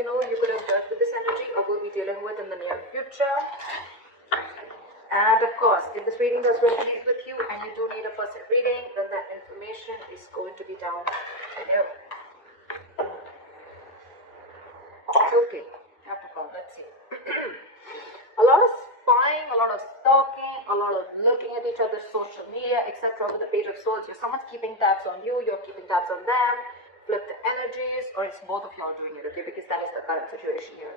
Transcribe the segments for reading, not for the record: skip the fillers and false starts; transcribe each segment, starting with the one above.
you know you could have dealt with this energy or will be dealing with in the near future. And of course, if this reading does resonate with you and you do need a person reading, then that information is going to be down below. Okay, Capricorn, let's see. A lot of spying, a lot of stalking, a lot of looking at each other's social media, etc. With the Page of Swords, someone's keeping tabs on you, you're keeping tabs on them. Flip the energies, or it's both of y'all doing it, okay? Because that is the current situation here.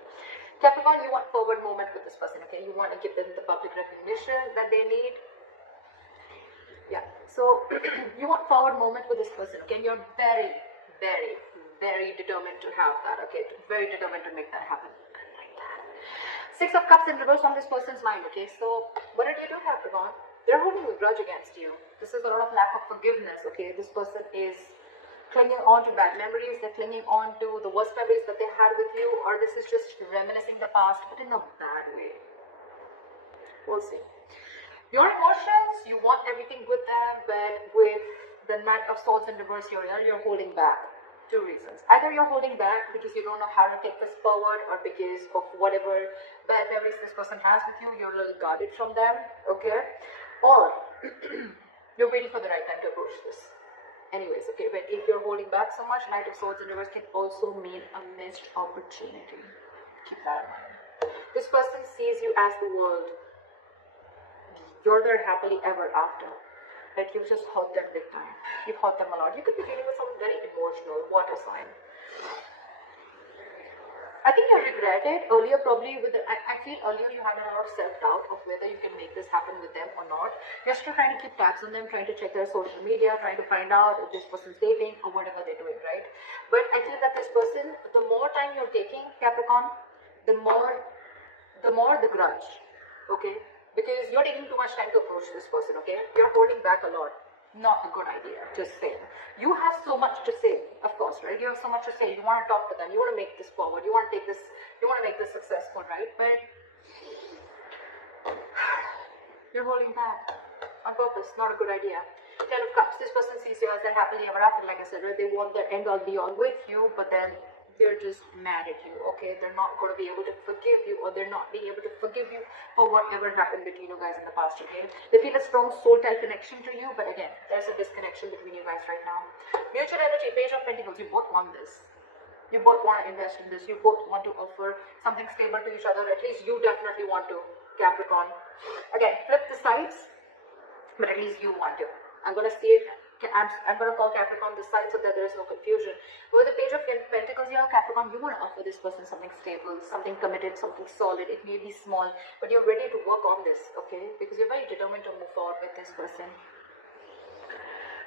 Capricorn, you want forward movement with this person, okay? You want to give them the public recognition that they need. Yeah, so you want forward movement with this person, okay? You're very, very, very determined to have that, okay? Very determined to make that happen. Like that. Six of Cups in reverse on this person's mind, okay? So what did you do, Capricorn? They're holding a grudge against you. This is a lot of lack of forgiveness, okay? This person is clinging on to bad memories, they're clinging on to the worst memories that they had with you, or this is just reminiscing the past, but in a bad way. We'll see. Your emotions, you want everything with them, but with the Knight of Swords in reverse here, you're holding back. Two reasons. Either you're holding back because you don't know how to take this forward, or because of whatever bad memories this person has with you, you're a little guarded from them, okay? Or you're waiting for the right time to approach this. Anyways, okay, but if you're holding back so much, Knight of Swords in reverse can also mean a missed opportunity. Keep that in mind. This person sees you as the world. You're their happily ever after. Like, you've just hurt them big time. You've hurt them a lot. You could be dealing with someone very emotional, water sign. I think you regret it earlier, probably with the, I feel earlier you had a lot of self-doubt of whether you can make this happen with them or not. You're still trying to keep tabs on them, trying to check their social media, trying to find out if this person's dating or whatever they're doing, right? But I feel that this person, the more time you're taking, Capricorn, the more the grudge, okay? Because you're taking too much time to approach this person, okay? You're holding back a lot. Not a good idea, just saying. You have so much to say, of course, right? You have so much to say. You want to talk to them. You want to make this forward. You want to take this, you want to make this successful, right? But you're holding back on purpose. Not a good idea. Ten of Cups. This person sees you as their happily ever after, like I said, right? They want their end all be all with you, but then they're just mad at you, okay? They're not going to be able to forgive you, or they're not being able to forgive you for whatever happened between you guys in the past, okay? They feel a strong soul-type connection to you, but again, there's a disconnection between you guys right now. Mutual energy, Page of Pentacles, you both want this. You both want to invest in this. You both want to offer something stable to each other. At least you definitely want to, Capricorn. Again, flip the sides, but at least you want to. I'm going to see it. I'm going to call Capricorn this side so that there is no confusion. With the Page of Pentacles here, Capricorn, you want to offer this person something stable, something committed, something solid. It may be small, but you're ready to work on this, okay? Because you're very determined to move forward with this person.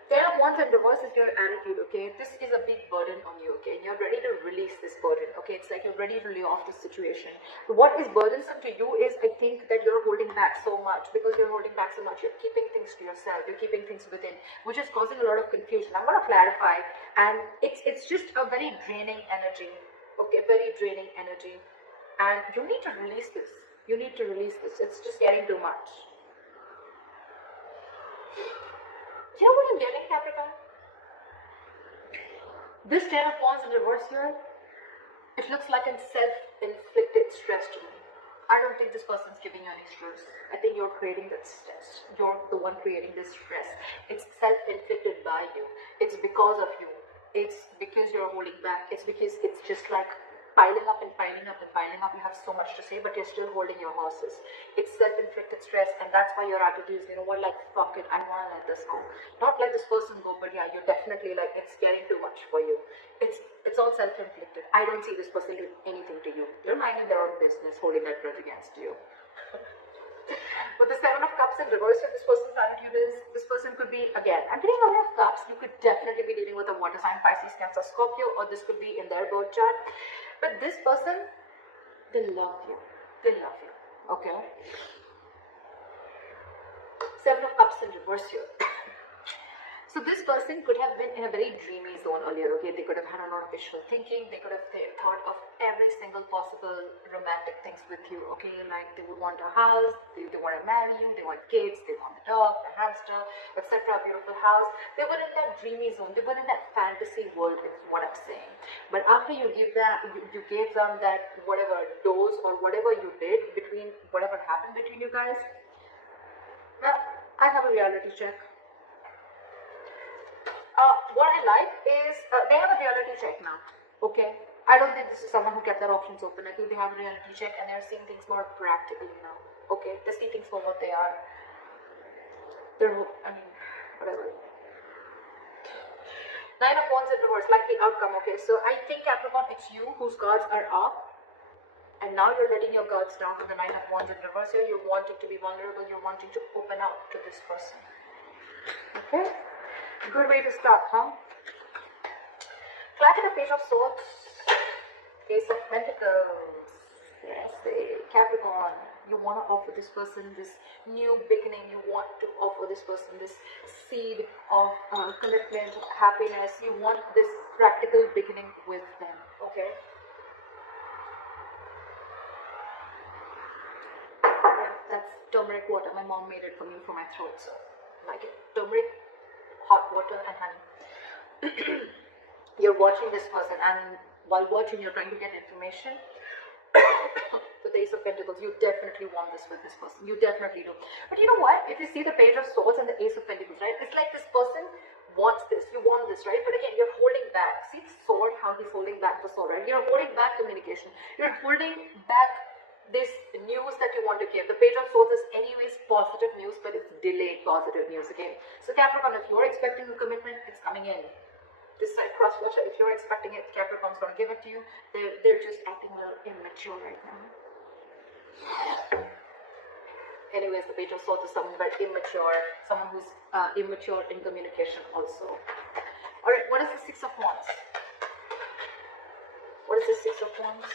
Ten of Wands in reverse is your attitude, okay? This is a big burden on you, okay? And you're ready to release this burden, okay? It's like you're ready to lay off this situation. What is burdensome to you is, I think, that you're holding back so much. Because you're holding back so much, you're keeping things to yourself, you're keeping things within, which is causing a lot of confusion. I'm going to clarify, and it's just a very draining energy, okay? Very draining energy. And you need to release this. You need to release this. It's just getting too much. You know what I'm getting, Capricorn? This Ten of Wands in reverse here, it looks like a self-inflicted stress to me. I don't think this person's giving you any stress. I think you're creating that stress. You're the one creating this stress. It's self-inflicted by you. It's because of you. It's because you're holding back. It's because it's just like piling up and piling up and piling up. You have so much to say, but you're still holding your horses. It's self-inflicted stress, and that's why your attitude is, you know what, like, fuck it, I want to let this go. Not let this person go, but yeah, you're definitely like, it's getting too much for you. It's all self-inflicted. I don't see this person doing anything to you. They're minding their own business, holding that grudge against you. But the Seven of Cups in reverse of this person's attitude is, this person could be, again, I'm getting a lot of cups. You could definitely be dealing with a water sign, Pisces, Cancer, Scorpio, or this could be in their birth chart. But this person, they love you. They love you. Okay? Seven of Cups in reverse here. So this person could have been in a very dreamy zone earlier, okay? They could have had a lot of visual thinking. They could have thought of every single possible romantic things with you, okay? Like they would want a house, they want to marry you, they want kids, they want the dog, the hamster, etc. Beautiful house. They were in that dreamy zone. They were in that fantasy world, is what I'm saying. But after you give that, you gave them that whatever dose or whatever you did between whatever happened between you guys. Now, I have a reality check. What I like is they have a reality check now, okay? I don't think this is someone who kept their options open. I think they have a reality check and they're seeing things more practically now, okay? They see things for what they are. I mean, whatever. Nine of Wands in reverse, like the outcome, okay? So I think Capricorn, it's you whose guards are up. And now you're letting your guards down with the Nine of Wands in reverse here. You're wanting to be vulnerable. You're wanting to open up to this person, okay? Good way to start, huh? Clap at the Page of Swords, Ace of Pentacles. Yes, Capricorn, you want to offer this person this new beginning. You want to offer this person this seed of commitment, happiness. You want this practical beginning with them, okay? Yeah, that's turmeric water. My mom made it for me for my throat, so I like it. Turmeric, hot water and honey. You're watching this person, and while watching you're trying to get information. So the Ace of Pentacles, you definitely want this with this person. You definitely do. But you know what? If you see the Page of Swords and the Ace of Pentacles, right? It's like this person wants this. You want this, right? But again, you're holding back. See the sword, how he's holding back the sword, right? You're holding back communication. You're holding back this news that you want to give. The Page of Swords is anyways positive news, but it's delayed positive news again. So Capricorn, if you're expecting a commitment, it's coming in. This side cross watcher, if you're expecting it, Capricorn's going to give it to you. They're just acting a little immature right now. Anyways, the Page of Swords is someone very immature, someone who's immature in communication also. Alright, what is the Six of Wands? What is the Six of Wands?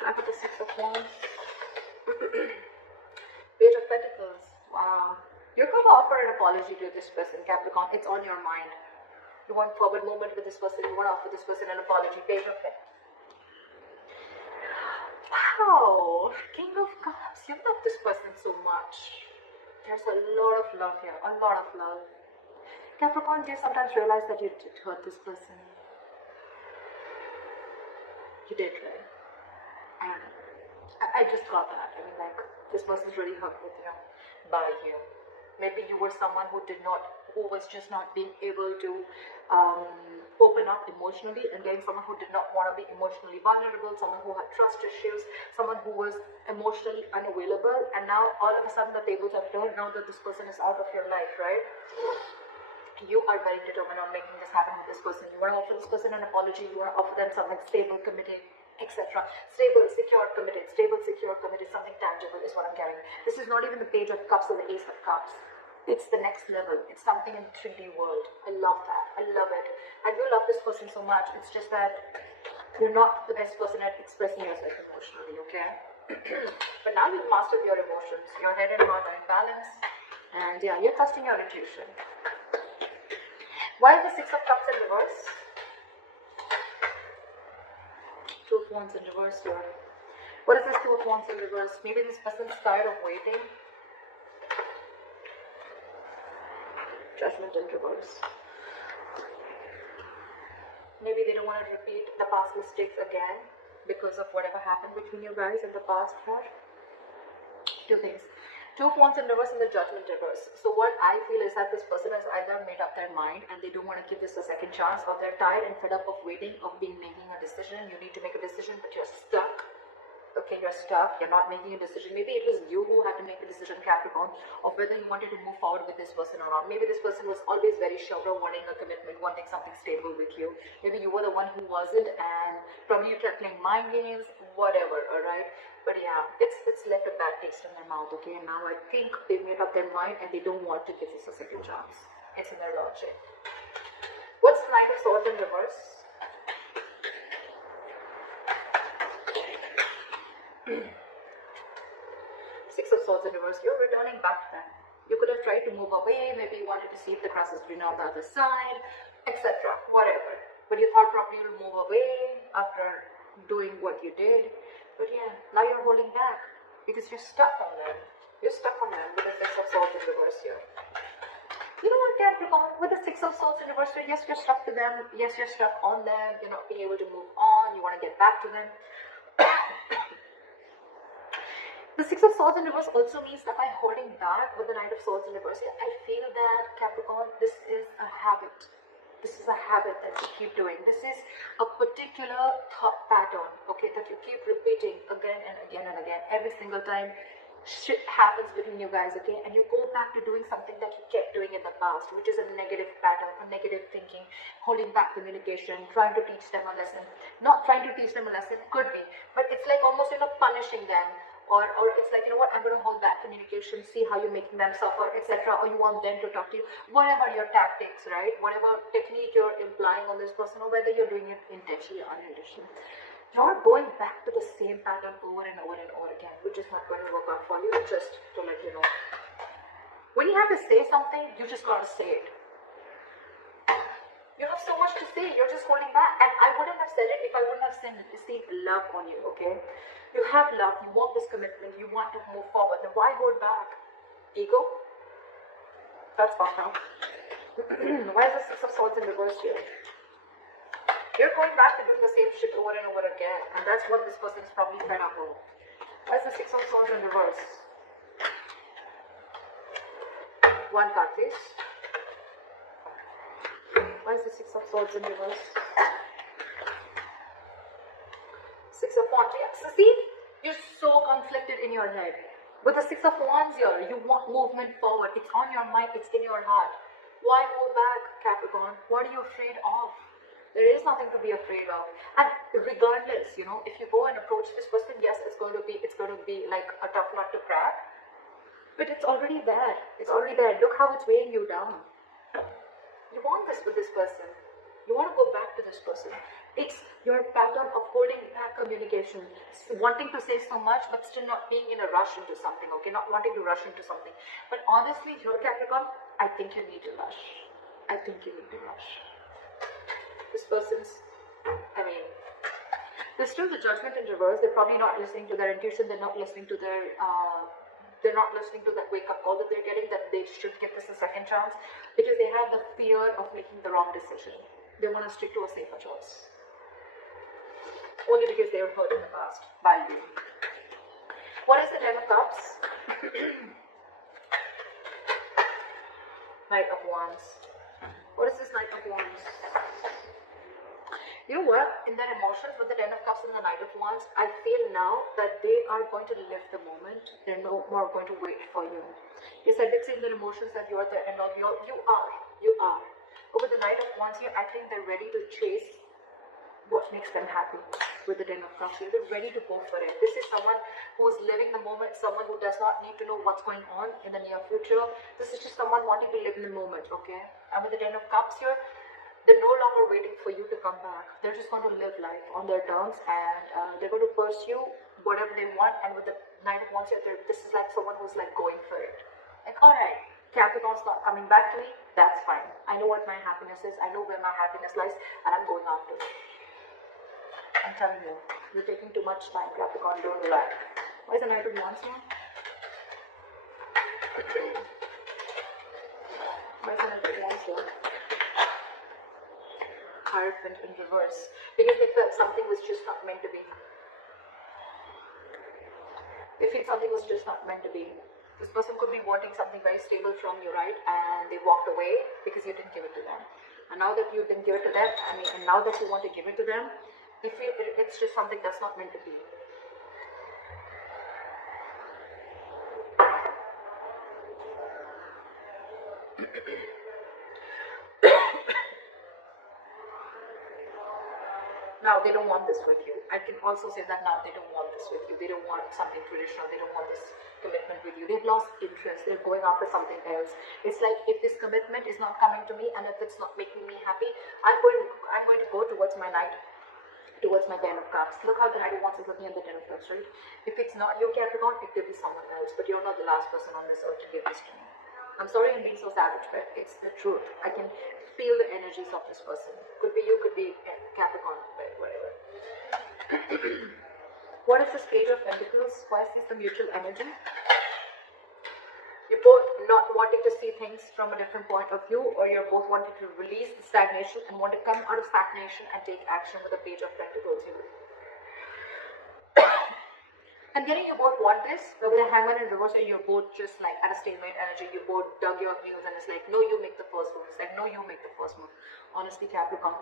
I put the Six of Wands. Page of Pentacles. Wow. You're going to offer an apology to this person, Capricorn. It's on your mind. You want forward movement with this person. You want to offer this person an apology. Page of Pentacles. Wow. King of Cups. You love this person so much. There's a lot of love here. A lot of love. Capricorn, do you sometimes realize that you did hurt this person? You did, right? And I just got that. I mean, like, this person's really hurt with you, by you. Maybe you were someone who was just not being able to open up emotionally, and getting someone who did not want to be emotionally vulnerable, someone who had trust issues, someone who was emotionally unavailable, and now all of a sudden the tables have turned now that this person is out of your life, right? You are very determined on making this happen with this person. You want to offer this person an apology. You want to offer them something stable, committed, etc. Stable, secure, committed. Stable, secure, committed. Something tangible is what I'm getting. This is not even the Page of Cups or the Ace of Cups. It's the next level. It's something in the 3D world. I love that. I love it. I do love this person so much. It's just that you're not the best person at expressing yourself emotionally, okay? But now you've mastered your emotions. Your head and heart are in balance. And yeah, you're trusting your intuition. Why is the Six of Cups in reverse? Two of Wands in reverse here. What is this Two of Wands in reverse? Maybe this person's tired of waiting. Judgment in reverse. Maybe they don't want to repeat the past mistakes again because of whatever happened between you guys in the past here. Two things. Two of Wands in reverse and the Judgment reverse. So what I feel is that this person has either made up their mind and they don't want to give this a second chance, or they're tired and fed up of waiting, of making a decision. You need to make a decision, but you're stuck. Okay, you're stuck, you're not making a decision. Maybe it was you who had to make the decision, Capricorn, of whether you wanted to move forward with this person or not. Maybe this person was always very sure of wanting a commitment, wanting something stable with you. Maybe you were the one who wasn't, and probably you kept playing mind games, whatever, alright? But yeah, it's left a bad taste in their mouth, okay? And now I think they've made up their mind and they don't want to give this a second chance. It's in their logic. What's the Knight of Swords in reverse? Six of Swords in reverse. You're returning back to them. You could have tried to move away. Maybe you wanted to see if the grass is greener on the other side, etc. Whatever. But you thought probably you'll move away after doing what you did. But yeah, now you're holding back because you're stuck on them. You're stuck on them with the Six of Swords in reverse here. You know what, Capricorn? With the Six of Swords in reverse here, yes, you're stuck to them. Yes, you're stuck on them. You're not being able to move on. You want to get back to them. The Six of Swords in reverse also means that by holding back with the Knight of Swords in reverse, I feel that, Capricorn, this is a habit. This is a habit that you keep doing. This is a particular thought pattern, okay, that you keep repeating again and again and again. Every single time shit happens between you guys, okay, and you go back to doing something that you kept doing in the past, which is a negative pattern, a negative thinking, holding back communication, trying to teach them a lesson. Not trying to teach them a lesson, could be, but it's like almost, punishing them. Or it's like, I'm going to hold back communication, see how you're making them suffer, etc. Or you want them to talk to you. Whatever your tactics, right? Whatever technique you're implying on this person, or whether you're doing it intentionally or unintentionally. You're going back to the same pattern over and over and over again, which is not going to work out for you, just to let you know. When you have to say something, you just got to say it. You have so much to say, you're just holding back. And I wouldn't have said it if I wouldn't have seen love on you, okay? You have love, you want this commitment, you want to move forward. Then why hold back? Ego? That's fine now. Why is the Six of Swords in reverse here? You're going back to doing the same shit over and over again. And that's what this person is probably fed up with. Why is the Six of Swords in reverse? One card, please. Why is the Six of Swords in reverse? Six of Wands. Yeah. So see, you're so conflicted in your head. With the Six of Wands here, you want movement forward. It's on your mind, it's in your heart. Why hold back, Capricorn? What are you afraid of? There is nothing to be afraid of. And regardless, if you go and approach this person, yes, it's going to be like a tough nut to crack. But it's already there. It's already there. Look how it's weighing you down. You want this with this person. You want to go back to this person. It's your pattern of holding back communication, wanting to say so much but still not being in a rush into something, okay? Not wanting to rush into something. But honestly, here, Capricorn, I think you need to rush. I think you need to rush. This person's, there's still the Judgment in reverse. They're probably not listening to their intuition. They're not listening to their they're not listening to that wake-up call that they're getting, that they should give this a second chance, because they have the fear of making the wrong decision. They want to stick to a safer choice. Only because they were hurt in the past by you. What is the Ten of Cups? Knight of Wands. What is this Knight of Wands? You know what? In their emotions with the Ten of Cups and the Knight of Wands, I feel now that they are going to live the moment. They're no more going to wait for you. Yes, I did say in their emotions that you are there, and not you are. But with the Knight of Wands here, I think they're ready to chase what makes them happy. With the Ten of Cups here, they're ready to go for it. This is someone who is living the moment, someone who does not need to know what's going on in the near future. This is just someone wanting to live in the moment, okay? And with the Ten of Cups here, they're no longer waiting for you to come back. They're just going to live life on their terms, and they're going to pursue whatever they want. And with the Knight of Wands here, this is like someone who's like going for it. Like, alright, Capricorn's not coming back to me, that's fine. I know what my happiness is, I know where my happiness lies, and I'm going after it. I'm telling you, you're taking too much time, Capricorn, don't relax. Why is the Knight of Wands here? Why is the Knight of Wands here? Hierophant in reverse, because they felt something was just not meant to be. They feel something was just not meant to be. This person could be wanting something very stable from you, right? And they walked away because you didn't give it to them. And now that you didn't give it to them, and now that you want to give it to them, they feel it's just something that's not meant to be. Now they don't want this with you. I can also say that now they don't want this with you. They don't want something traditional. They don't want this commitment with you. They've lost interest. They're going after something else. It's like, if this commitment is not coming to me and if it's not making me happy, I'm going to go towards my Knight, towards my Ten of Cups. Look how the Knight of Wands is looking at the Ten of Cups, right? If it's not your Capricorn, it could be someone else. But you're not the last person on this earth to give this to me. I'm sorry I'm being so savage, but it's the truth. I can feel the energies of this person. Could be you, could be Capricorn, but whatever. What is this Page of Pentacles? Why is this the mutual energy? You're both not wanting to see things from a different point of view, or you're both wanting to release the stagnation and want to come out of stagnation and take action with the Page of Pentacles here. I'm getting you both want this, but with the Hangman in reverse, you're both just like at a stalemate energy. You both dug your heels and it's like, no, you make the first move. It's like, no, you make the first move. Honestly, Capricorn,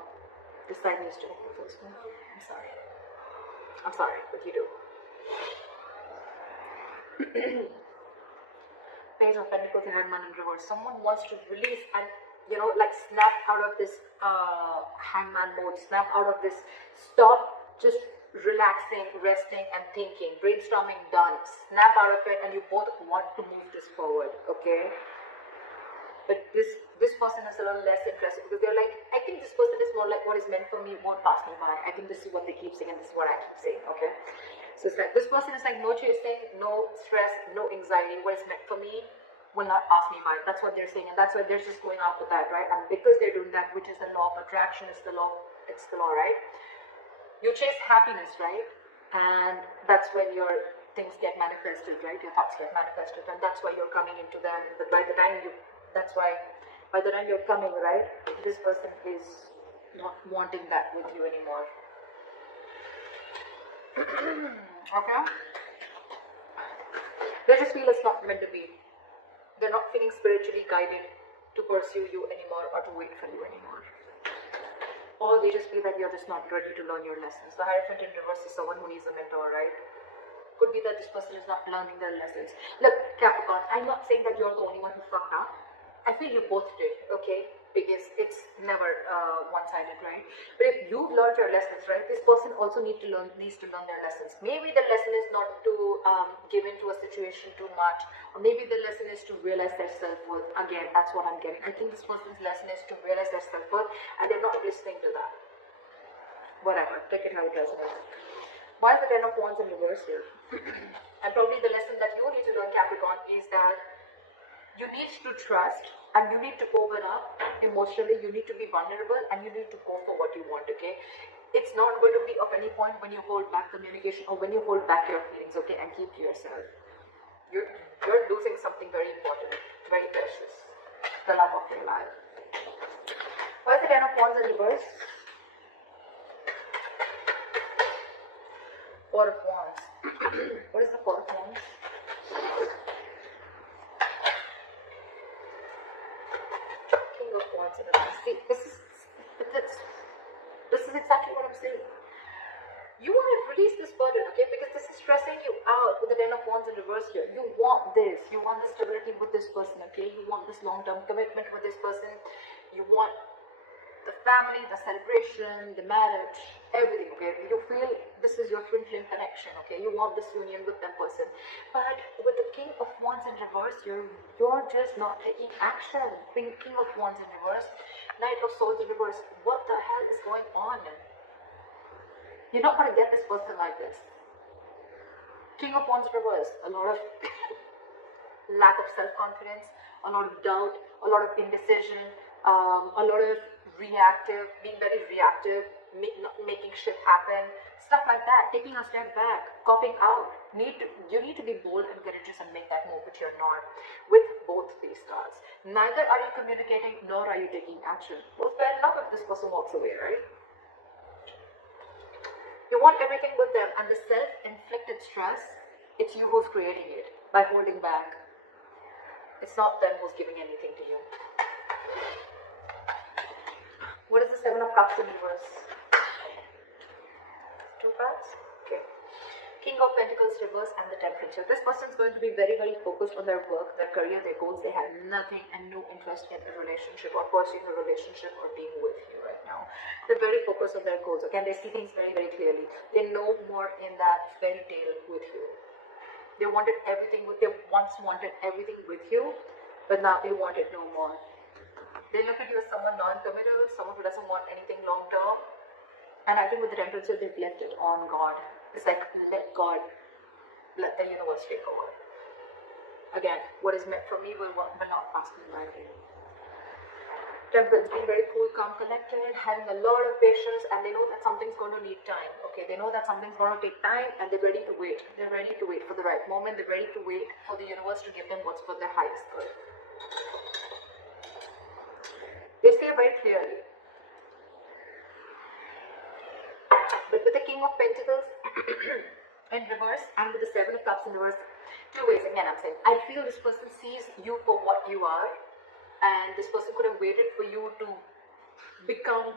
this side needs to make the first move. I'm sorry. I'm sorry, but you do. Page of Pentacles and Hangman in reverse. Someone wants to release and, you know, like snap out of this Hangman mode. Snap out of this. Stop just relaxing, resting and thinking, brainstorming done, snap out of it, and you both want to move this forward, okay? But this person is a little less interested because they're like, I think this person is more like what is meant for me won't pass me by. I think this is what they keep saying and this is what I keep saying, okay? So it's like this person is like no chasing, no stress, no anxiety. What is meant for me will not pass me by. That's what they're saying, and that's why they're just going after that, right? And because they're doing that, which is the law of attraction, it's the law, right? You chase happiness, right? And that's when your things get manifested, right? Your thoughts get manifested, and that's why you're coming into them. But by the time you're coming, right, this person is not wanting that with you anymore. Okay? They just feel it's not meant to be. They're not feeling spiritually guided to pursue you anymore or to wait for you anymore. Or they just feel that you're just not ready to learn your lessons. The Hierophant in reverse is someone who needs a mentor, right? Could be that this person is not learning their lessons. Look, Capricorn, I'm not saying that you're the only one who fucked up. I feel you both did, okay? Because it's never one-sided, right? But if you've learned your lessons, right, this person also needs to learn their lessons. Maybe the lesson is not to give into a situation too much, or maybe the lesson is to realize their self-worth. Again, that's what I'm getting. I think this person's lesson is to realize their self-worth, and they're not listening to that. Whatever, take it how it resonates. Why is the Ten of Wands in reverse here? And probably the lesson that you need to learn, Capricorn, is that you need to trust and you need to open up emotionally. You need to be vulnerable and you need to go for what you want, okay? It's not going to be of any point when you hold back communication or when you hold back your feelings, okay, and keep to yourself. You're losing something very important, very precious, the love of your life. Why is the Ten of Wands in reverse? Four of Wands. What is the Four of Wands? King of Wands in reverse. See, this is exactly what I'm saying. You want to release this burden, okay? Because this is stressing you out with the Ten of Wands in reverse here. You want this. You want the stability with this person, okay? You want this long-term commitment with this person. You want the family, the celebration, the marriage, everything, okay? You feel this is your twin flame connection, okay? You want this union with that person. But with the King of Wands in reverse, you're just not taking action. King of Wands in reverse, Knight of Swords in reverse. What the hell is going on? You're not going to get this person like this. King of Wands in reverse, a lot of lack of self-confidence, a lot of doubt, a lot of indecision, a lot of being very reactive, making shit happen, stuff like that, taking a step back, copping out. You need to be bold and courageous and make that move, which you're not with both these cards. Neither are you communicating, nor are you taking action. Well, fair enough if this person walks away, right? You want everything with them, and the self-inflicted stress, it's you who's creating it by holding back. It's not them who's giving anything to you. What is the Seven of Cups in reverse? Two cards? Okay. King of Pentacles reverse and the Temperance. This person is going to be very, very focused on their work, their career, their goals. They have nothing and no interest in a relationship or pursuing a relationship or being with you right now. They're very focused on their goals. Okay, and they see things very, very clearly. They know more in that fairy tale with you. They once wanted everything with you, but now they want it no more. They look at you as someone non-committal, someone who doesn't want anything long-term. And I think with the Temperance, they've left it on God. It's like, let God, let the universe take over. Again, what is meant for me will not pass me by. Temperance, being very cool, calm, collected, having a lot of patience, and they know that something's going to need time. Okay, they know that something's going to take time, and they're ready to wait. They're ready to wait for the right moment. They're ready to wait for the universe to give them what's for their highest good. They say very clearly. But with the King of Pentacles in reverse and with the Seven of Cups in reverse, two ways. Again, I'm saying, I feel this person sees you for what you are, and this person could have waited for you to become,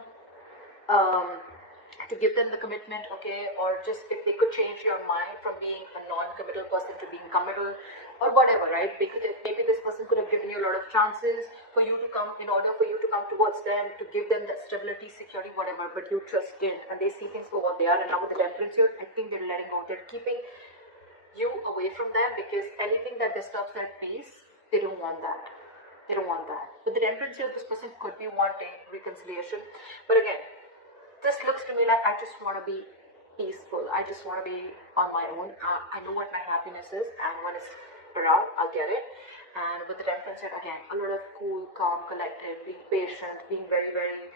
to give them the commitment, okay, or just if they could change your mind from being a non-committal person to being committal, or whatever, right? Because maybe this person could have given you a lot of chances for you to come, in order for you to come towards them, to give them that stability, security, whatever, but you just didn't, and they see things for what they are. And now with the Temperance here, I think they're letting go. They're keeping you away from them, because anything that disturbs their peace, they don't want that. They don't want that. With the Temperance here, this person could be wanting reconciliation, but again, this looks to me like I just want to be peaceful. I just want to be on my own. I know what my happiness is, and when it's around, I'll get it. And with the Temperance here, again, a lot of cool, calm, collected, being patient, being very, very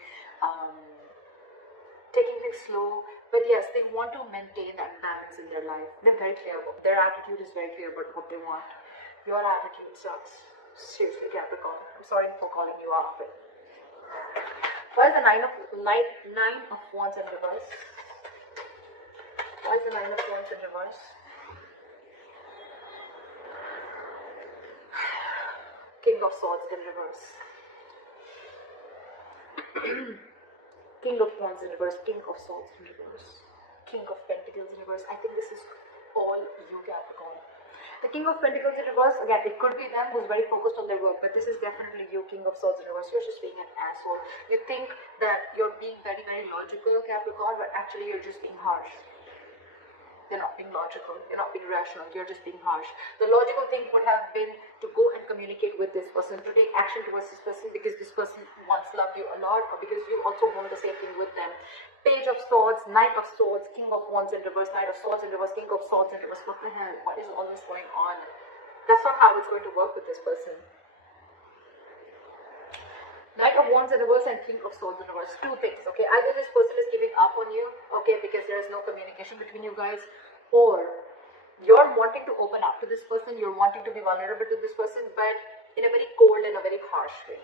taking things slow. But yes, they want to maintain that balance in their life. They're very clear about, their attitude is very clear about what they want. Your attitude sucks. Seriously, Capricorn. I'm sorry for calling you out, but why is the Nine of Wands in reverse? Why is the Nine of Wands in reverse? King of Swords in reverse. King of Wands in reverse. King of Swords in reverse. King of Pentacles in reverse. I think this is all you, Capricorn. The King of Pentacles in reverse, again, it could be them who's very focused on their work, but this is definitely you, King of Swords in reverse. You're just being an asshole. You think that you're being very, very logical, Capricorn, but actually you're just being harsh. You're not being logical, you're not being rational, you're just being harsh. The logical thing would have been to go and communicate with this person, to take action towards this person, because this person once loved you a lot, or because you also want the same thing with them. Page of Swords, Knight of Swords, King of Wands in reverse, Knight of Swords in reverse, King of Swords in reverse. What the hell? What is all this going on? That's not how it's going to work with this person. Knight of Wands in reverse and King of Swords in reverse. Two things, okay? Either this person is giving up on you, okay, because there is no communication between you guys, or you're wanting to open up to this person, you're wanting to be vulnerable to this person, but in a very cold and a very harsh way.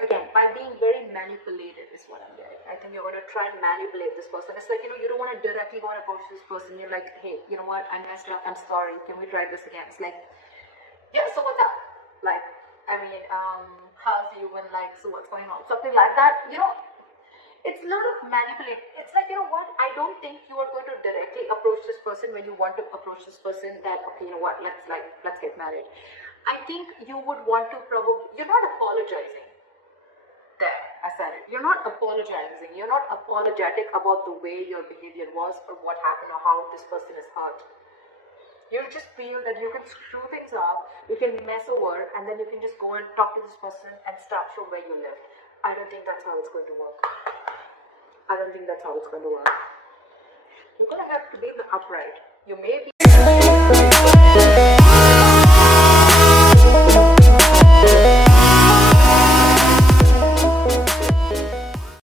Again, by being very manipulative is what I'm getting. I think you're going to try and manipulate this person. It's like, you know, you don't want to directly go and approach this person. You're like, hey, you know what, I messed up, I'm sorry, can we try this again? It's like, yeah, so what's up? Like, I mean, how's you, and like, so what's going on? Something like that, you know, it's a lot of manipulate. It's like, you know what, I don't think you are going to directly approach this person when you want to approach this person that, okay, you know what, let's get married. I think you would want to probably, you're not apologizing. There, I said it. You're not apologizing. You're not apologetic about the way your behavior was, or what happened, or how this person is hurt. You just feel that you can screw things up, you can mess over, and then you can just go and talk to this person and start from where you left. I don't think that's how it's going to work. I don't think that's how it's going to work. You're going to have to be in the upright. You may be